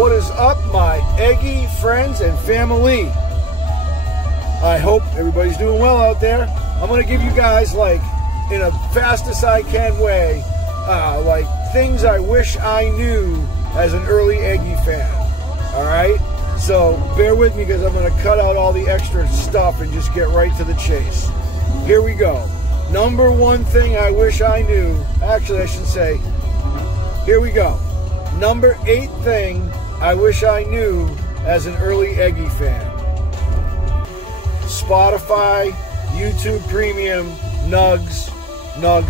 What is up, my Eggy friends and family? I hope everybody's doing well out there. I'm going to give you guys, like, in a fastest I can way, like, things I wish I knew as an early Eggy fan. Alright? So, bear with me because I'm going to cut out all the extra stuff and just get right to the chase. Here we go. Number one thing I wish I knew, actually I should say, here we go. Number 8 thing I wish I knew as an early Eggy fan. Spotify, YouTube Premium, Nugs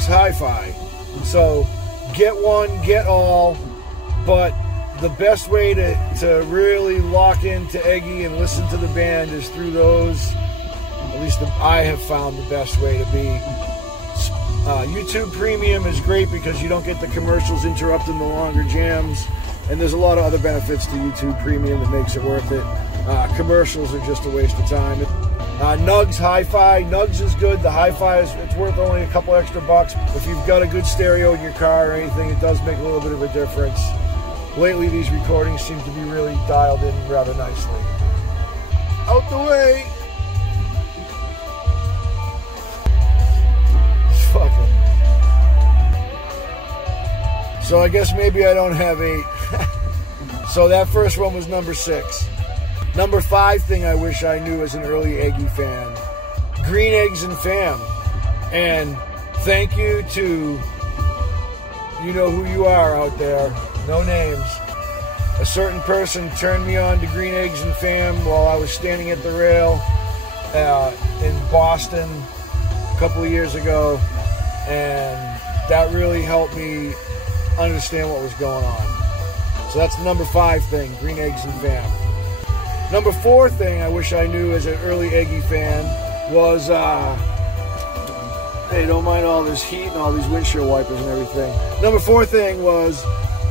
Hi-Fi. So get one, get all, but the best way to really lock into Eggy and listen to the band is through those. At least I have found the best way to be. YouTube Premium is great because you don't get the commercials interrupting the longer jams, and there's a lot of other benefits to YouTube Premium that makes it worth it. Commercials are just a waste of time. Nugs Hi-Fi. Nugs is good. The Hi-Fi it's worth only a couple extra bucks. If you've got a good stereo in your car or anything, it does make a little bit of a difference. Lately, these recordings seem to be really dialed in rather nicely. Out the way! Fucking. So I guess maybe I don't have 8. So that first one was number 6. Number 5 thing I wish I knew as an early Eggy fan. Green Eggs and Fam. And thank you to you know who you are out there. No names. A certain person turned me on to Green Eggs and Fam while I was standing at the rail in Boston a couple of years ago, and that really helped me understand what was going on. So that's the number 5 thing, Green Eggs and Fam. Number 4 thing I wish I knew as an early Eggy fan was, hey, don't mind all this heat and all these windshield wipers and everything. Number 4 thing was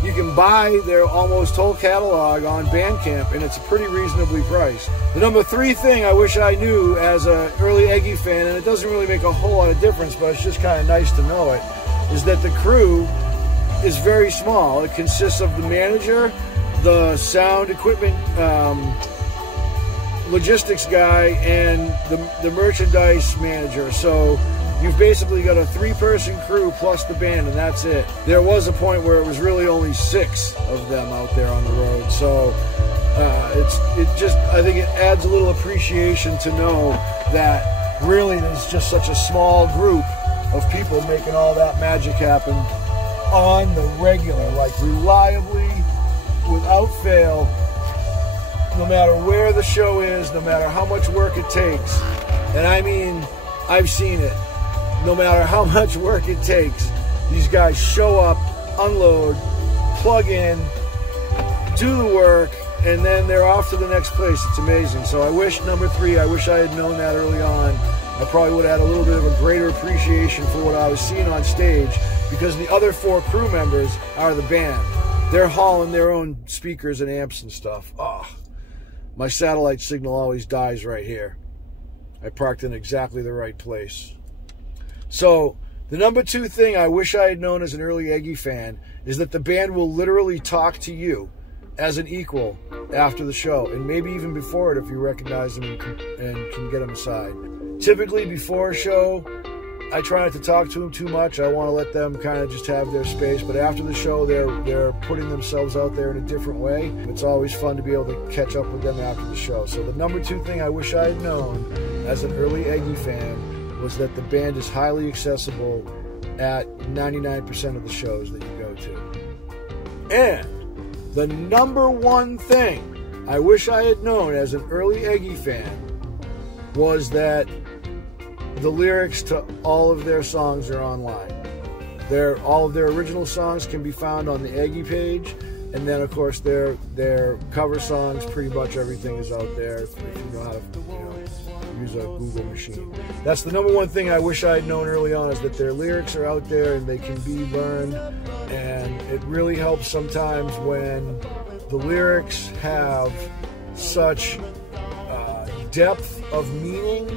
you can buy their almost whole catalog on Bandcamp, and it's pretty reasonably priced. The number 3 thing I wish I knew as an early Eggy fan, and it doesn't really make a whole lot of difference, but it's just kind of nice to know it, is that the crew is very small. It consists of the manager, the sound equipment logistics guy, and the merchandise manager. So you've basically got a 3-person crew plus the band, and that's it. There was a point where it was really only 6 of them out there on the road. So I think it adds a little appreciation to know that really there's just such a small group of people making all that magic happen on the regular, like reliably, without fail, no matter where the show is, no matter how much work it takes. And I mean, I've seen it. No matter how much work it takes, these guys show up, unload, plug in, do the work, and then they're off to the next place. It's amazing. So I wish, number 3, I wish I had known that early on. I probably would have had a little bit of a greater appreciation for what I was seeing on stage, because the other 4 crew members are the band. They're hauling their own speakers and amps and stuff. Oh, my satellite signal always dies right here. I parked in exactly the right place. So, the number 2 thing I wish I had known as an early Eggy fan is that the band will literally talk to you as an equal after the show, and maybe even before it if you recognize them and can get them aside. Typically, before a show, I try not to talk to them too much. I want to let them kind of just have their space, but after the show, they're putting themselves out there in a different way. It's always fun to be able to catch up with them after the show. So the number 2 thing I wish I had known as an early Eggy fan was that the band is highly accessible at 99% of the shows that you go to. And the number 1 thing I wish I had known as an early Eggy fan was that the lyrics to all of their songs are online. All of their original songs can be found on the Eggy page, and then of course their cover songs, pretty much everything is out there if you know how to use a Google machine. That's the number 1 thing I wish I had known early on, is that their lyrics are out there and they can be learned, and it really helps sometimes when the lyrics have such depth of meaning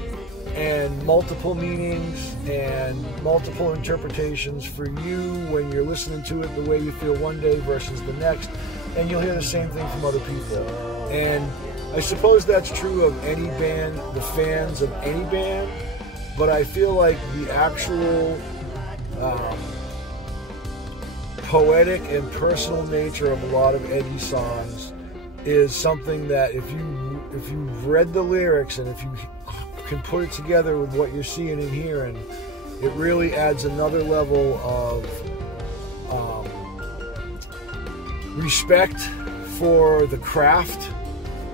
and multiple meanings and multiple interpretations for you when you're listening to it the way you feel one day versus the next. and you'll hear the same thing from other people. And I suppose that's true of any band, the fans of any band, but I feel like the actual poetic and personal nature of a lot of Eggy songs is something that if you've read the lyrics and if you can put it together with what you're seeing and hearing, it really adds another level of respect for the craft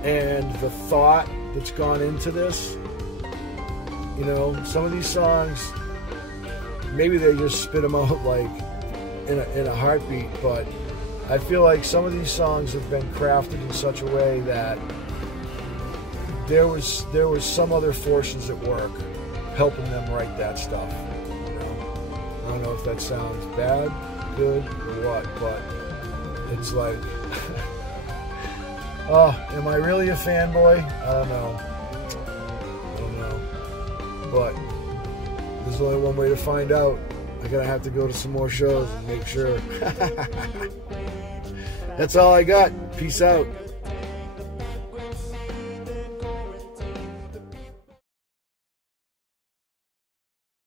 and the thought that's gone into this. You know, some of these songs, maybe they just spit them out like in a heartbeat, but I feel like some of these songs have been crafted in such a way that there was some other forces at work helping them write that stuff. You know? I don't know if that sounds bad, good, or what, but it's like, oh, am I really a fanboy? I don't know. But there's only one way to find out. I'm gonna have to go to some more shows and make sure. That's all I got. Peace out.